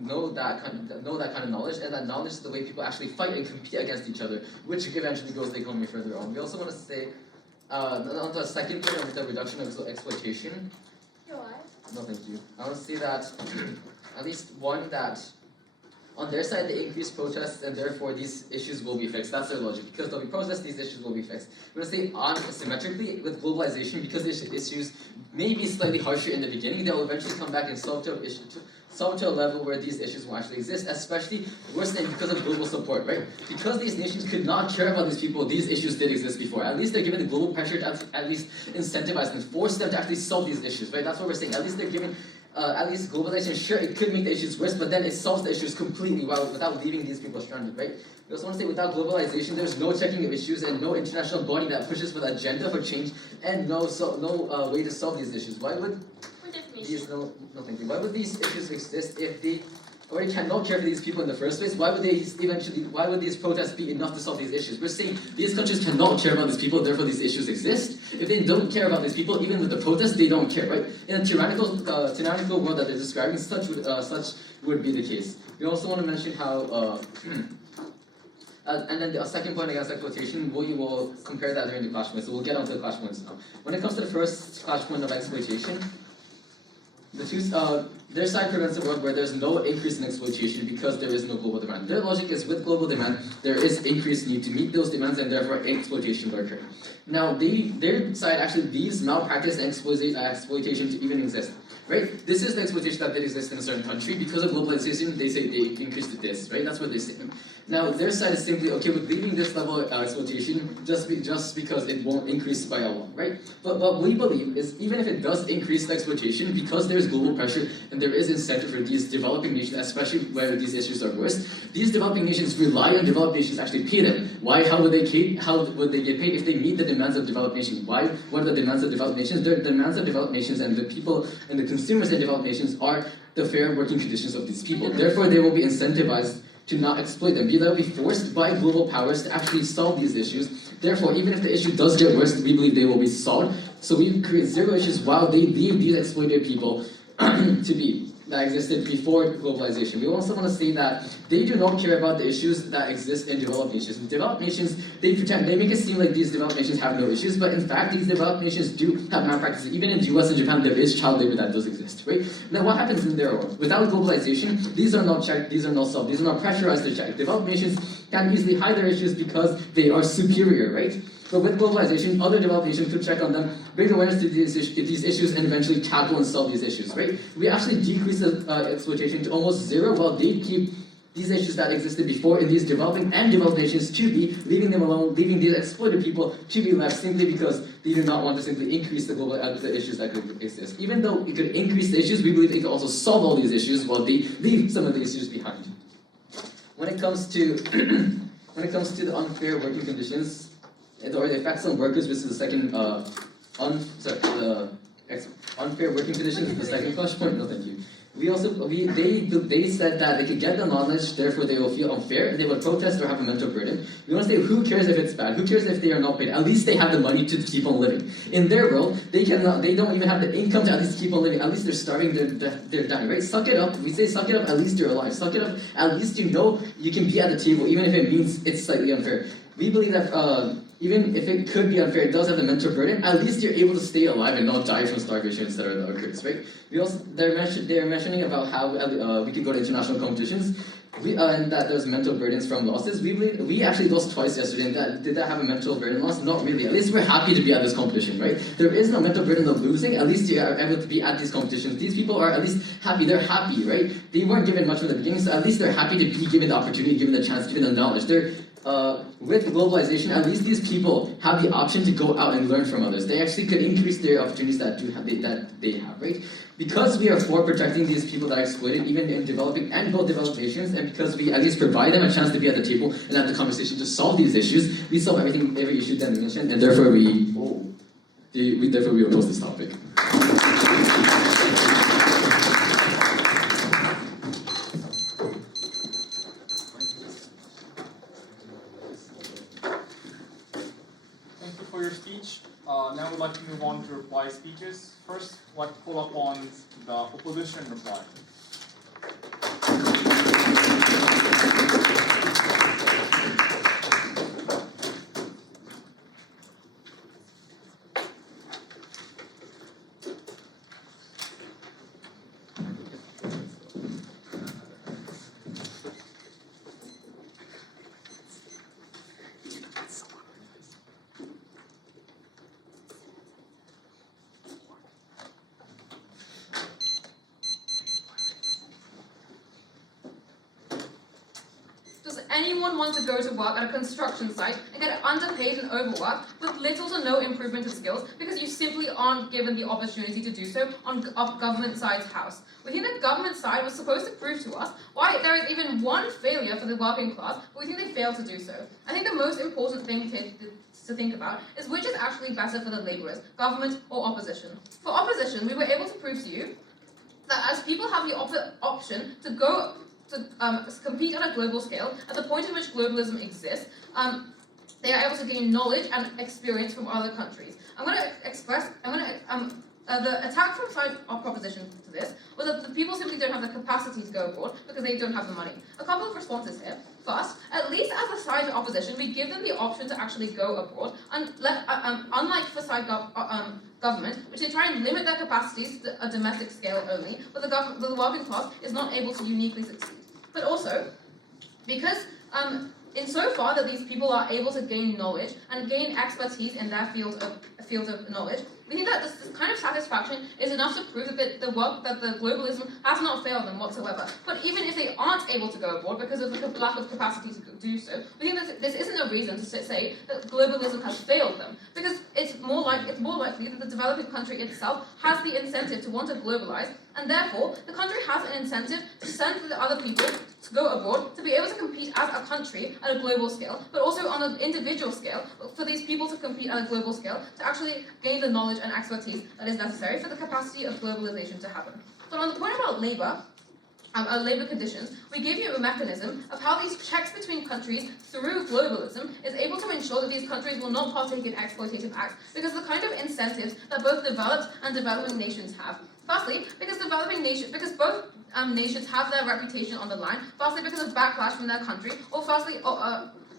know that kind of knowledge, and that knowledge is the way people actually fight and compete against each other, which eventually goes the economy further on. We also want to say, on the second point of the reduction of exploitation. No, thank you. I want to say that at least one, that on their side they increase protests and therefore these issues will be fixed. That's their logic. Because there'll be protests, these issues will be fixed. I'm going to say asymmetrically with globalization, because these issues may be slightly harsher in the beginning, they'll eventually come back and solve to a level where these issues will actually exist, especially worse than because of global support, right? Because these nations could not care about these people, these issues did exist before. At least they're given the global pressure to at least incentivize them, force them to actually solve these issues, right? That's what we're saying. At least they're given at least globalization, sure, it could make the issues worse, but then it solves the issues completely without leaving these people stranded, right? We also want to say without globalization, there's no checking of issues and no international body that pushes for the agenda for change and no way to solve these issues. Why would Why would these issues exist if they already cannot care for these people in the first place? Why would these protests be enough to solve these issues? We're saying these countries cannot care about these people, therefore these issues exist. If they don't care about these people, even with the protests, they don't care, right? In a tyrannical world that they're describing, such would be the case. We also want to mention how, and then the second point against exploitation, we will compare that during the clash points, so we'll get onto the clash points now. When it comes to the first clash point of exploitation, their side prevents a world where there's no increase in exploitation because there is no global demand. Their logic is with global demand, there is increased need to meet those demands and therefore exploitation will occur. Now, their side actually leaves malpractice and exploitation to even exist. Right? This is the exploitation that did exist in a certain country. Because of globalization, they say they increased to this, right? That's what they say. Now, their side is simply okay with leaving this level of exploitation just because it won't increase by a lot, right? But what we believe is even if it does increase the exploitation, because there's global pressure and there is incentive for these developing nations, especially where these issues are worse, these developing nations rely on developed nations to actually pay them. Why? How would they get paid if they meet the demands of developed nations? Why? What are the demands of developed nations? The demands of developed nations and the people and the consumers in developed nations are the fair working conditions of these people. Therefore, they will be incentivized to not exploit them. They'll be forced by global powers to actually solve these issues. Therefore, even if the issue does get worse, we believe they will be solved. So we create zero issues while they leave these exploited people to be that existed before globalization. We also want to say that they do not care about the issues that exist in developed nations. In developed nations, they make it seem like these developed nations have no issues, but in fact, these developed nations do have malpractices. Even in the US and Japan, there is child labor that does exist, right? Now, what happens in their world? Without globalization, these are not checked, these are not solved, these are not pressurized to check. Developed nations can easily hide their issues because they are superior, right? But with globalization, other developed nations could check on them, bring awareness to these issues, and eventually tackle and solve these issues, right? We actually decrease the exploitation to almost zero, while they keep these issues that existed before in these developing and developed nations to be, leaving them alone, leaving these exploited people to be left simply because they do not want to simply increase the issues that could exist. Even though it could increase the issues, we believe it could also solve all these issues while they leave some of the issues behind. When it comes to the unfair working conditions, or the effects on workers, which is the second, unfair working conditions is the second clash point. No, thank you. They said that they could get the knowledge, therefore they will feel unfair, and they will protest or have a mental burden. We want to say, who cares if it's bad? Who cares if they are not paid? At least they have the money to keep on living. In their world, they don't even have the income to at least keep on living. At least they're starving, they're dying, right? Suck it up. We say, suck it up, at least you're alive. Suck it up, at least you know you can be at the table, even if it means it's slightly unfair. We believe that even if it could be unfair, it does have a mental burden, at least you're able to stay alive and not die from starvation, etc. that occurs, right? They're mentioning about how we could go to international competitions, and that there's mental burdens from losses. We actually lost twice yesterday, and did that have a mental burden loss? Not really. At least we're happy to be at this competition, right? There is no mental burden of losing, at least you are able to be at these competitions. These people are at least happy, they're happy, right? They weren't given much from the beginning, so at least they're happy to be given the opportunity, given the chance, given the knowledge. With globalization, at least these people have the option to go out and learn from others. They actually could increase their opportunities that they have, right? Because we are for protecting these people that are exploited, even in developing and both developed nations, and because we at least provide them a chance to be at the table and have the conversation to solve these issues, we solve every issue that we mentioned, and therefore we oppose this topic. For your speech. Now we'd like to move on to reply speeches. First, I'd like to call upon the opposition reply. anyone want to go to work at a construction site and get underpaid and overworked with little to no improvement of skills because you simply aren't given the opportunity to do so on government side's house? We think the government side was supposed to prove to us why there is even one failure for the working class, but we think they failed to do so. I think the most important thing to think about is which is actually better for the labourers, government or opposition. For opposition, we were able to prove to you that as people have the option to go to compete on a global scale, at the point at which globalism exists, they are able to gain knowledge and experience from other countries. The attack from side of proposition to this was that the people simply don't have the capacity to go abroad because they don't have the money. A couple of responses here. First, at least as a side opposition, we give them the option to actually go abroad, and unlike for side government, which they try and limit their capacities to a domestic scale only, but the working class is not able to uniquely succeed. But also, because insofar that these people are able to gain knowledge and gain expertise in their fields of knowledge, we think that this kind of satisfaction is enough to prove that the globalism has not failed them whatsoever. But even if they aren't able to go abroad because of the lack of capacity to do so, we think that this isn't a reason to say that globalism has failed them, because it's more likely that the developing country itself has the incentive to want to globalize, and therefore the country has an incentive to send the other people to go abroad to be able to compete as a country at a global scale, but also on an individual scale for these people to compete at a global scale to actually gain the knowledge and expertise that is necessary for the capacity of globalization to happen. But on the point about labour conditions, we gave you a mechanism of how these checks between countries through globalism is able to ensure that these countries will not partake in exploitative acts, because the kind of incentives that both developed and developing nations have. Firstly, because both nations have their reputation on the line, firstly because of backlash from their country, or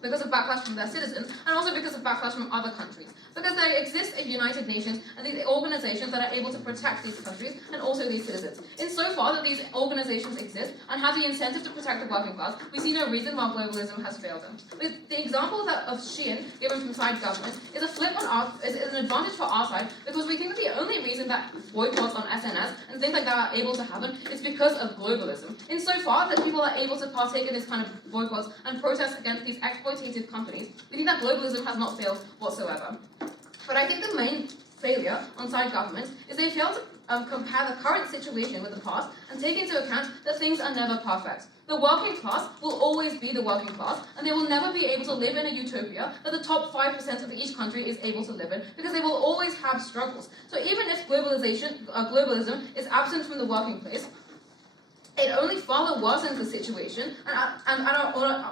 because of backlash from their citizens, and also because of backlash from other countries. Because there exist a United Nations and these organizations that are able to protect these countries and also these citizens. Insofar that these organizations exist and have the incentive to protect the working class, we see no reason why globalism has failed them. With the example of Shein given from side government is an advantage for our side, because we think that the only reason that boycotts on SNS and things like that are able to happen is because of globalism. Insofar that people are able to partake in this kind of boycotts and protests against these exploitative companies, we think that globalism has not failed whatsoever. But I think the main failure on side governments is they fail to compare the current situation with the past and take into account that things are never perfect. The working class will always be the working class, and they will never be able to live in a utopia that the top 5% of each country is able to live in, because they will always have struggles. So even if globalism is absent from the working place, it only further worsens the situation,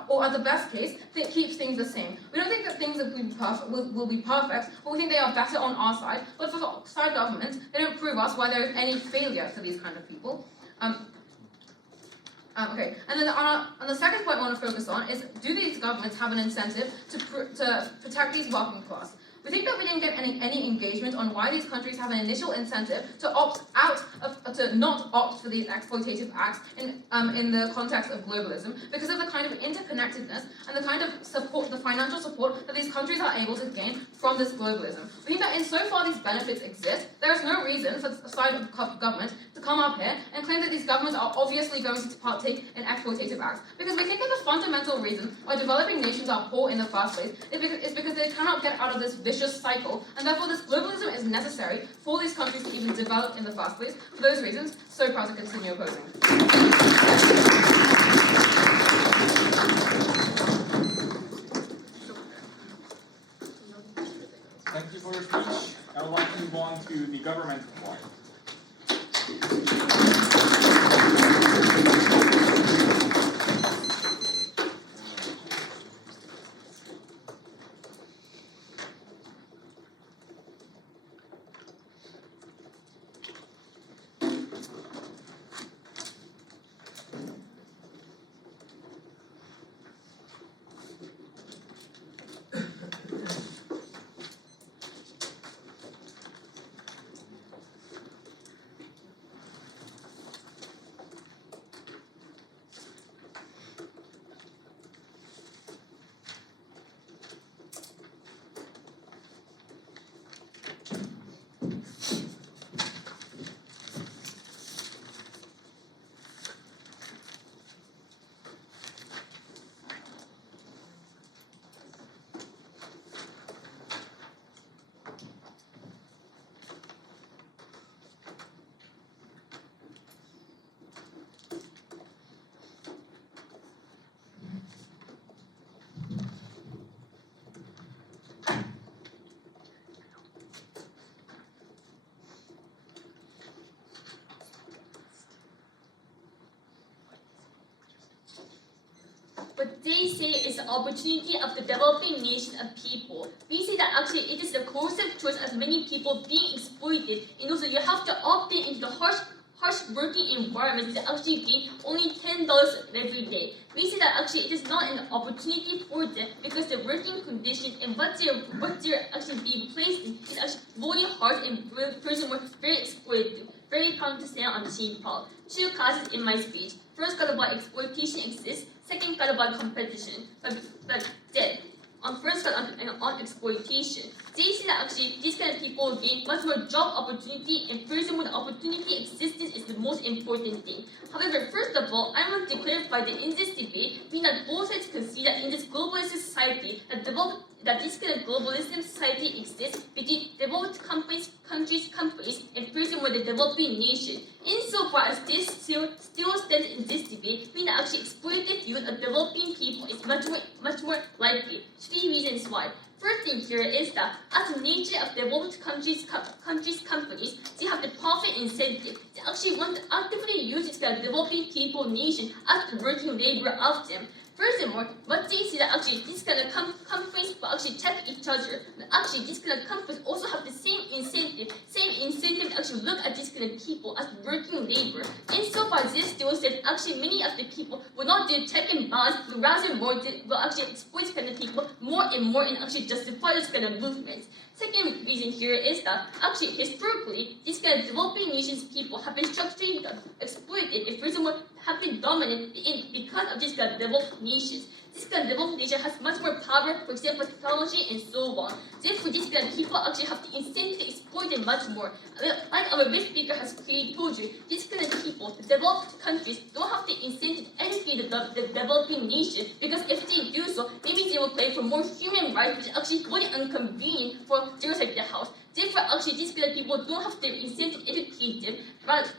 or at the best case, it keeps things the same. We don't think that things will be perfect, but we think they are better on our side. But for side governments, they don't prove us why there is any failure for these kind of people. Okay, and then on the second point I want to focus on is, do these governments have an incentive to protect these working class? We think that we didn't get any engagement on why these countries have an initial incentive to not opt for these exploitative acts in the context of globalism, because of the kind of interconnectedness and the kind of support, the financial support that these countries are able to gain from this globalism. We think that insofar these benefits exist, there is no reason for the side of government to come up here and claim that these governments are obviously going to partake in exploitative acts, because we think that the fundamental reason why developing nations are poor in the first place is because they cannot get out of this vicious cycle, and therefore this globalism is necessary for these countries to even develop in the first place. For those reasons, so proud to continue opposing. Thank you for your speech. I would like to move on to the government report. but they say it's the opportunity of the developing nations and people. We say that actually it is the coercive choice of many people being exploited, and also you have to opt in into the harsh working environment to actually gain only $10 every day. We say that actually it is not an opportunity for them because the working conditions and what they're actually being placed in is actually very hard and furthermore very exploitative. Very proud to stand on the same part. Two classes in my speech. First cut about exploitation exists, second cut about competition. But then, on first cut on exploitation, they say that actually these kind of people gain much more job opportunity and furthermore the opportunity existence is the most important thing. However, first of all, I want to clarify that in this debate, we not both sides concede that in this globalist society that this kind of globalism society exists between developed countries, and furthermore the developing nation. Insofar as this still stands in this debate, we not actually exploitative use of developing people is much more likely. 3 reasons why. First thing here is that as the nature of developed countries companies, they have the profit incentive. They actually want to actively use this kind of developing people nation as the working labor of them. Furthermore, what they see that actually these kind of companies will actually check each other. But actually, these kind of companies also have the same incentive to actually look at these kind of people as working labor. Insofar as this still said, actually many of the people will not do check and balance, but rather will actually exploit these kind of people more and more and actually justify this kind of movements. Second reason here is that actually historically, these kind of developing nations people have been structurally exploited and furthermore have been dominant because of these kind of developed nations. This kind of developed nation has much more power, for example, technology and so on. Therefore, these kind of people actually have the incentive to exploit them much more. Like our big speaker has clearly told you, these kind of people, the developed countries, don't have the incentive to educate the developing nation because if they do so, maybe they will play for more human rights, which is actually very inconvenient for those like the house. Therefore, actually, these kind of people don't have the incentive to educate them, but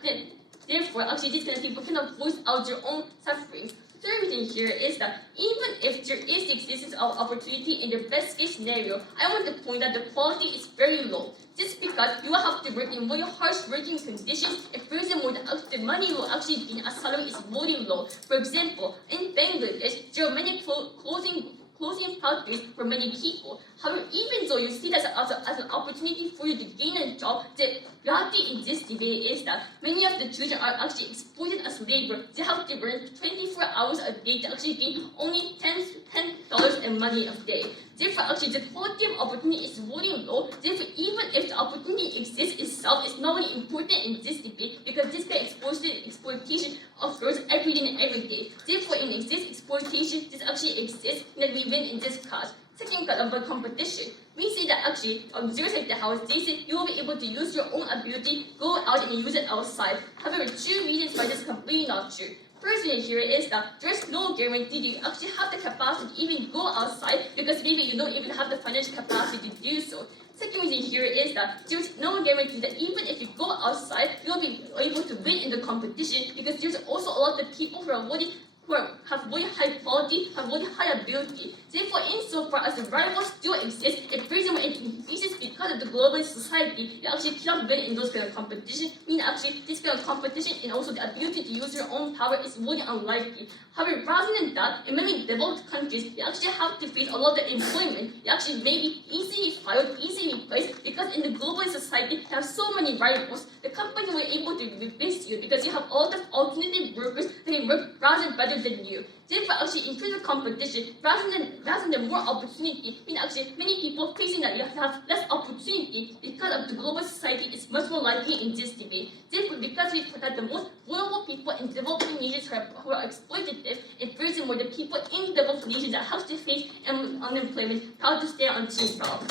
therefore, actually, these kind of people cannot voice out their own sufferings. Third reason here is that even if there is the existence of opportunity in the best case scenario, I want to point out the quality is very low. Just because you will have to work in very harsh working conditions, and furthermore, the money will actually be as salary is very low. For example, in Bangladesh, there are many closing factories for many people. However, even though you see that as an opportunity for you to gain a job, the reality in this debate is that many of the children are actually exploited as labor. They have to work 24 hours a day to actually gain only $10 in money a day. Therefore, actually, the quality of opportunity is very low. Therefore, even if the opportunity exists itself, it's not very important in this debate because this kind of exploitation occurs every day and every day. Therefore, in this exploitation, this actually exists, and that we win in this class. Second cut about competition. We say that actually, on zero like the house, they say you will be able to use your own ability, go out and use it outside. However, 2 reasons why this is completely not true. First reason here is that there's no guarantee you actually have the capacity to even go outside because maybe you don't even have the financial capacity to do so. Second reason here is that there's no guarantee that even if you go outside, you'll be able to win in the competition because there's also a lot of people who have very high quality, have very high ability. Therefore, insofar as the rivals still exist, it increases because of the global society. You actually cannot win in those kind of competition. Meaning actually this kind of competition and also the ability to use your own power is very unlikely. However, rather than that, in many developed countries, you actually have to face a lot of employment. You actually may be easily fired, easily replaced because in the global society, you have so many rivals. The company will be able to replace you because you have a lot of alternative workers that can work rather better than you. Therefore, actually increase the competition rather than more opportunity. I mean, actually, many people facing that you have less opportunity because of the global society is much more likely in this debate. Therefore, because we protect the most vulnerable people in developing nations who are exploitative, and furthermore, the people in developed nations that have to face unemployment, proud to stay on team proud.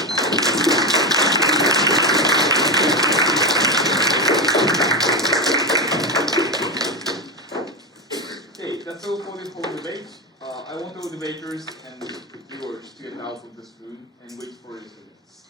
Okay, that's all for this whole debate. I want all debaters and viewers to get out of this room and wait for results.